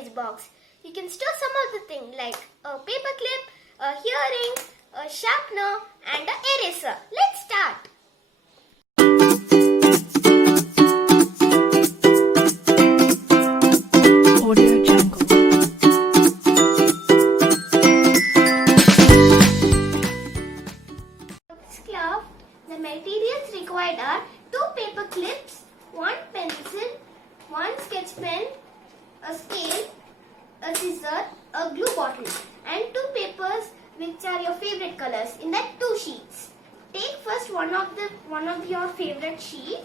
storage box. You can store some other thing like a paper clip, a earring, a sharpener and an eraser. Let's start. Audio Jungle. For this craft, the materials required are 2 paper clips, 1 pencil, 1 sketch pen, a scale, a scissor, a glue bottle and 2 papers which are your favorite colors in that 2 sheets. Take first one of your favorite sheet.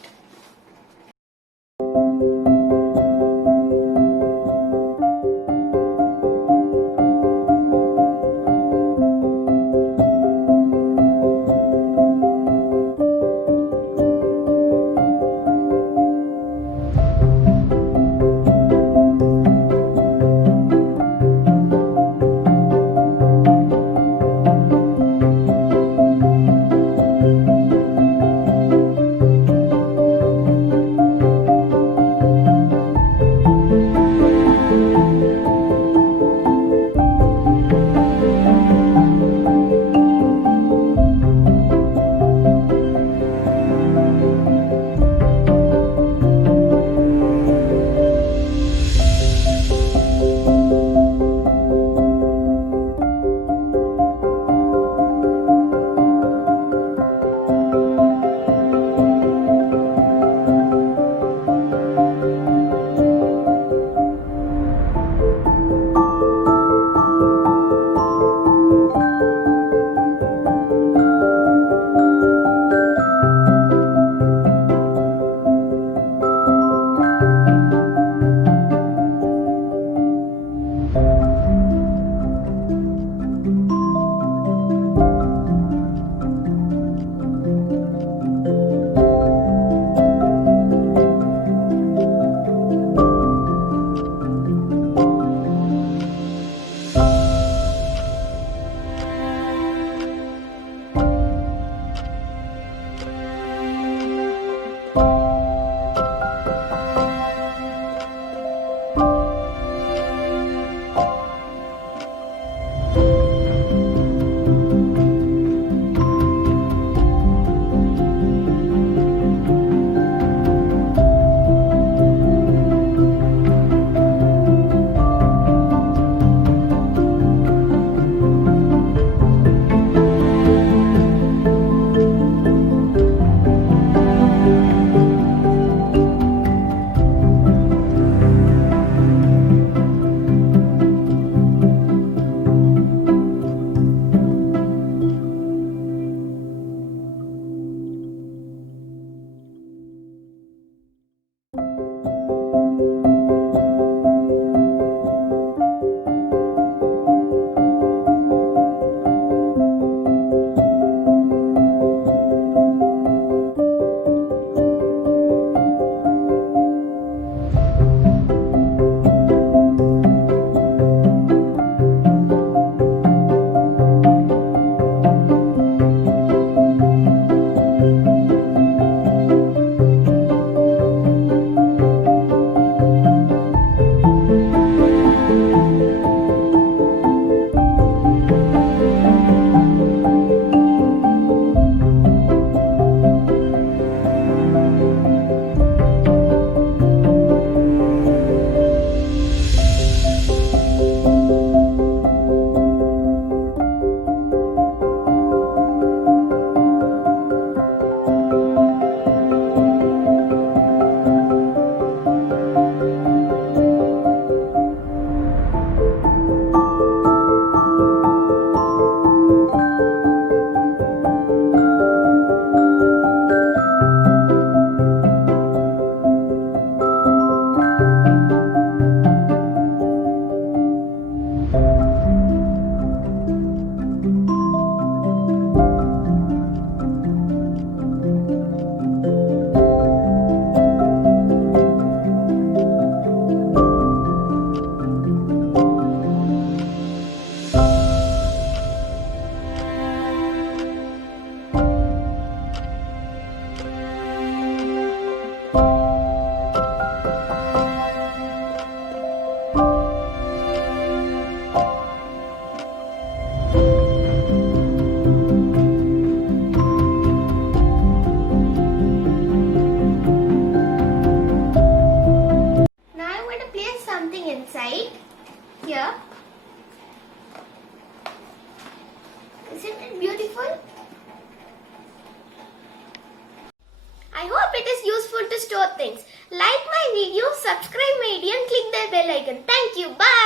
useful? I hope it is useful to store things. Like my video, subscribe my video and click the bell icon. Thank you. Bye.